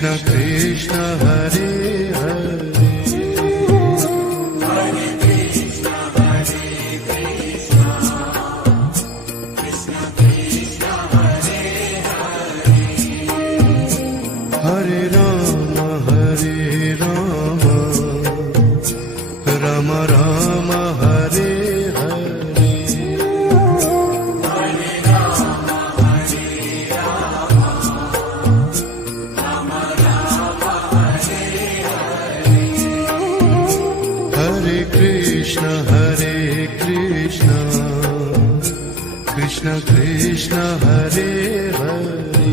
Krishna Krishna Hare Hare Hare Ram Ram Ram Hare Hare Hare Krishna Krishna Krishna Hare Hare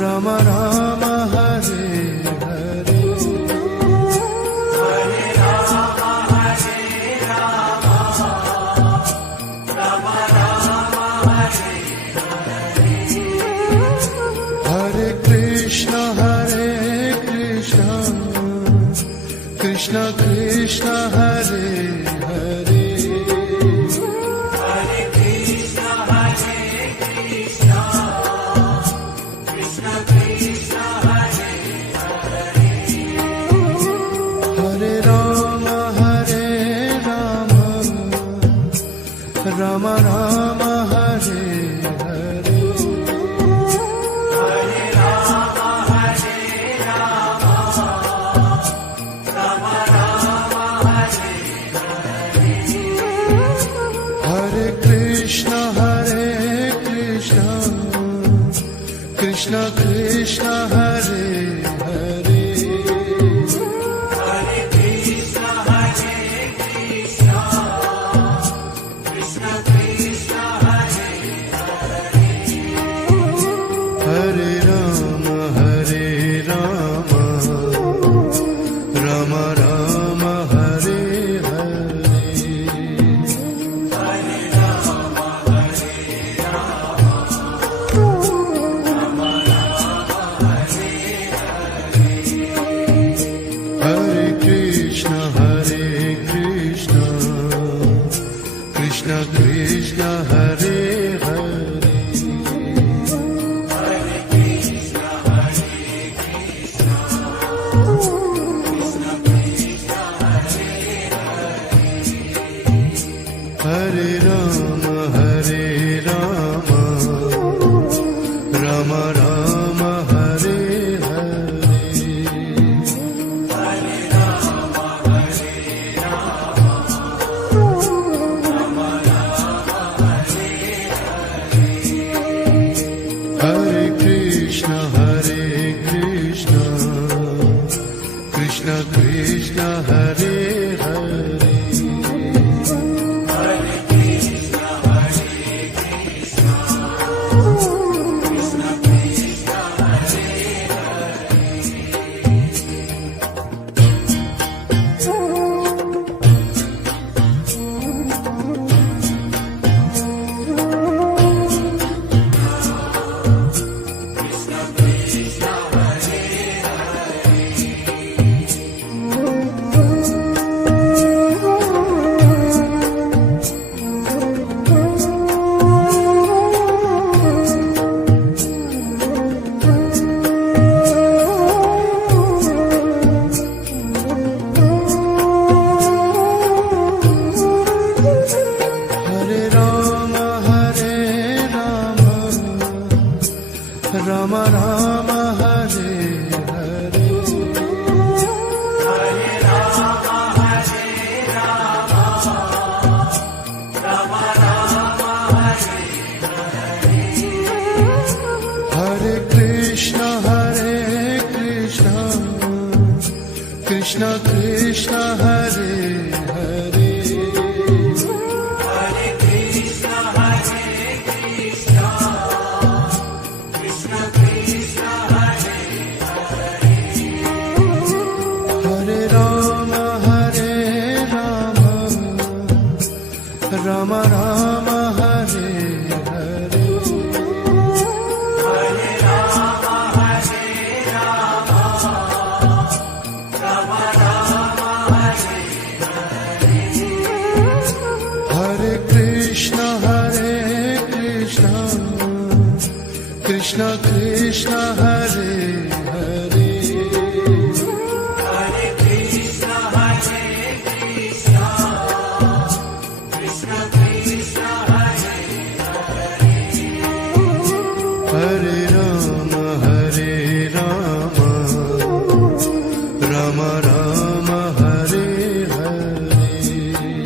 Ram Ram Hare Hare Hare Krishna Krishna Krishna Hare Hare Ram Ram Hare Hare Hare Krishna Krishna Krishna Hare Hare Hare Ram Ram Ram Hare Hare Hare Krishna Krishna Krishna Hare Hare Hare Ram Ram Ram Hare Hare Hare Krishna Krishna Krishna Hare Hare Ram Ram Hare Hare Hare Krishna Krishna Krishna Hare Hare Rama Rama Hare Hare Hare Krishna Krishna Krishna Hare Hare Hare Rama Rama Rama Hare Hare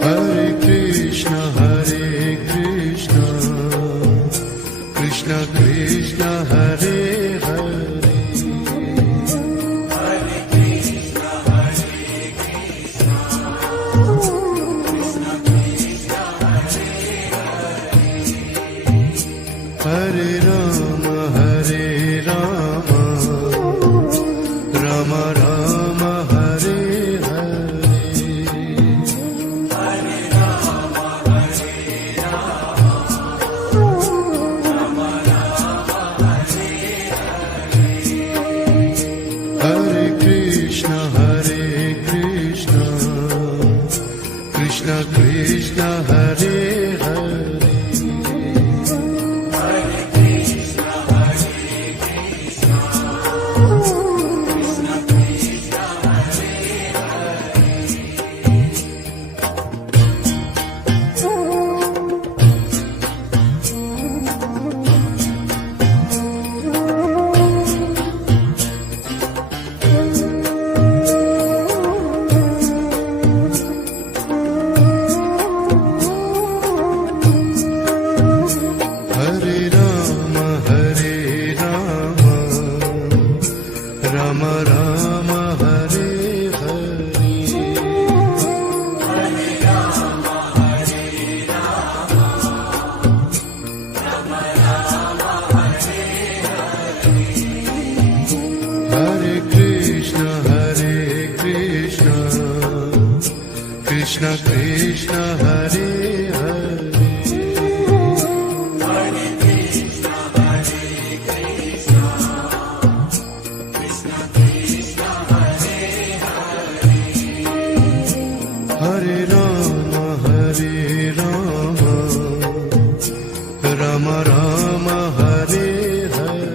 Hare Krishna Krishna Krishna Hare Hare Hare Rama Rama Rama Hare Hare Hare Krishna Krishna Krishna Hare Hare Hare Rama Rama Rama Hare Hare Hare Krishna Krishna Krishna Hare Hare Hare Rama Rama Rama Hare Hare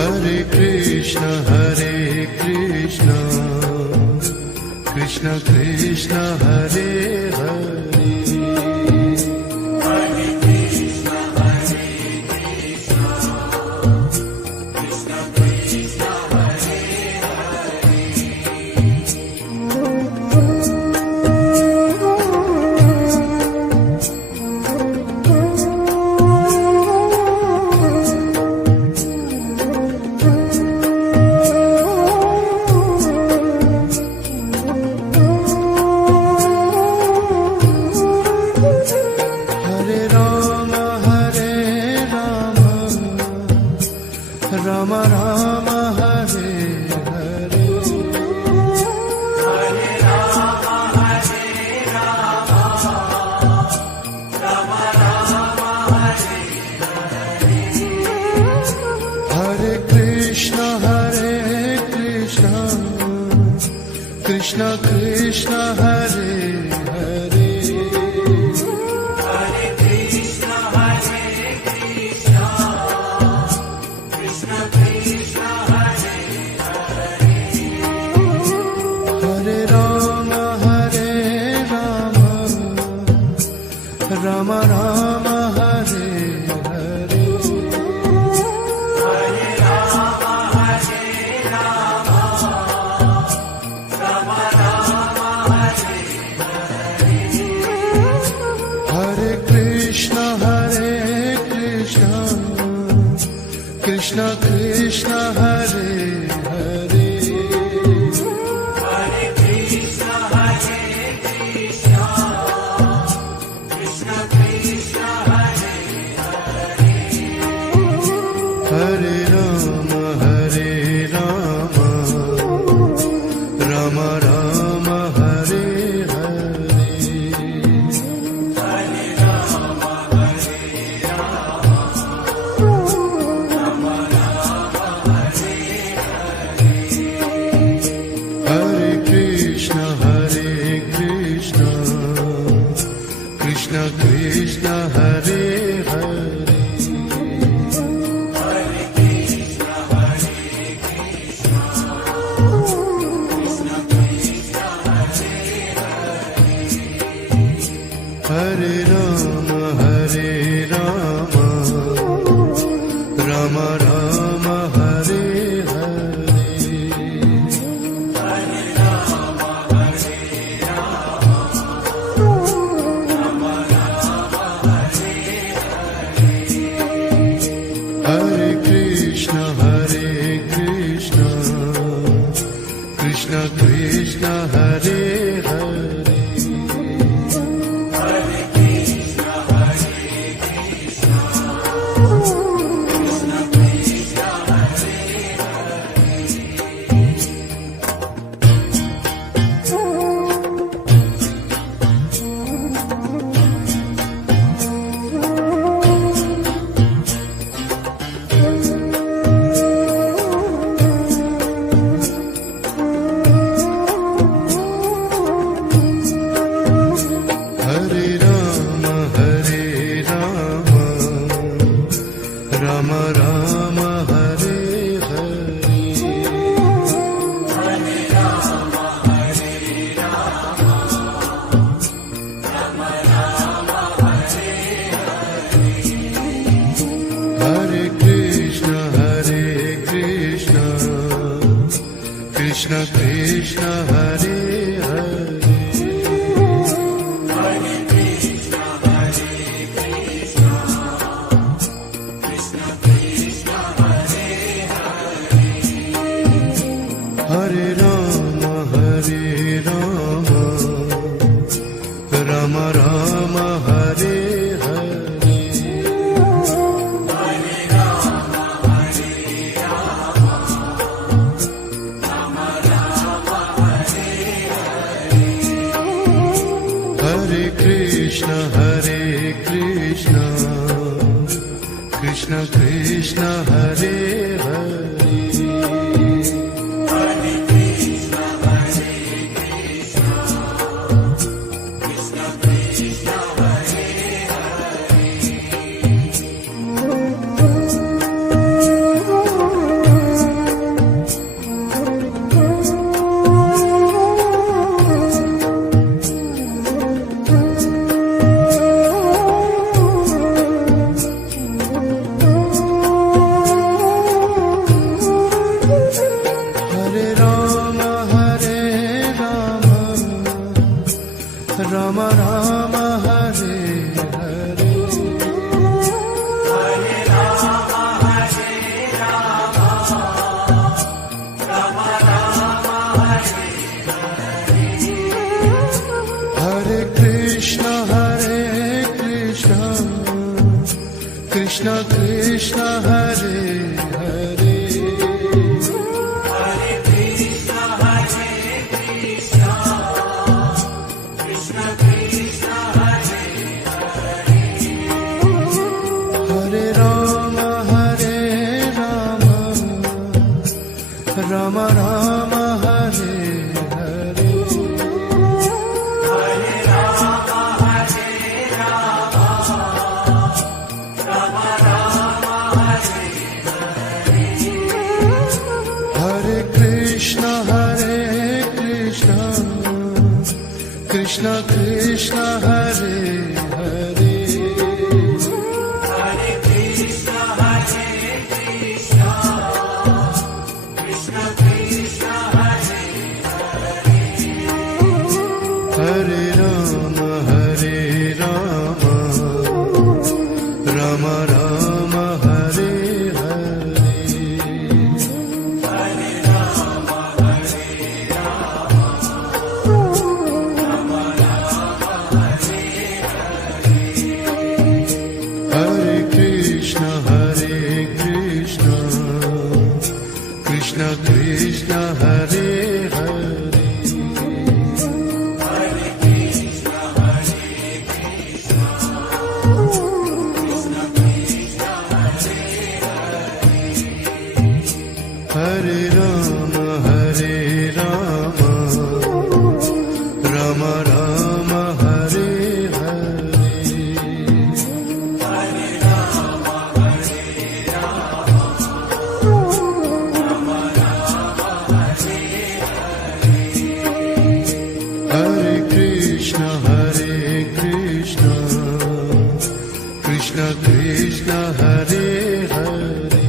Hare Krishna Krishna Krishna Hare Hare Rama Rama Hare Hare Hare Krishna Krishna Krishna Hare Hare Hare Rama Rama Rama Hare Hare Hare Krishna Krishna Krishna Hare Hare Krishna Hare Hare Hare Rama Hare Rama Rama Rama Hare Hare Hare Krishna Krishna Krishna Hare Hare Rama Rama Hare Hare Hare Krishna Krishna Krishna Hare Hare Hare Rama Rama Rama Hare Hare Hare Krishna Krishna Krishna Hare Hare Rama Rama Hare Hare Hare Rama Hare Rama Rama Rama Hare Hare Hare Krishna Krishna Krishna Hare Hare Hare Krishna Krishna Krishna Hare Hare Hare Rama Rama Rama Hare Hare Hare Rama Hare Rama Rama Rama Hare Hare Hare Krishna Krishna Krishna Hare Hare Hare Krishna Krishna Krishna Hare Hare Hare Rama Rama Rama Hare Hare Hare Rama Hare Rama Rama Rama Hare Hare Hare Krishna Krishna Krishna Hare Hare Hare Krishna Krishna Krishna Krishna Krishna Hare Hare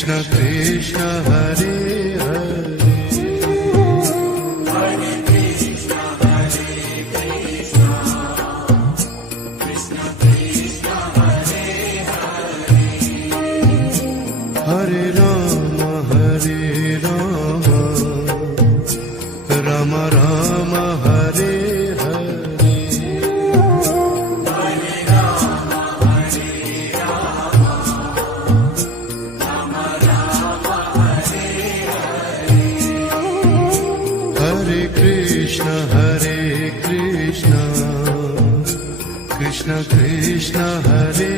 Krishna Krishna Hare Hare Hare Rama Hare Rama Rama Rama Hare Hare Hare Krishna Krishna Krishna Hare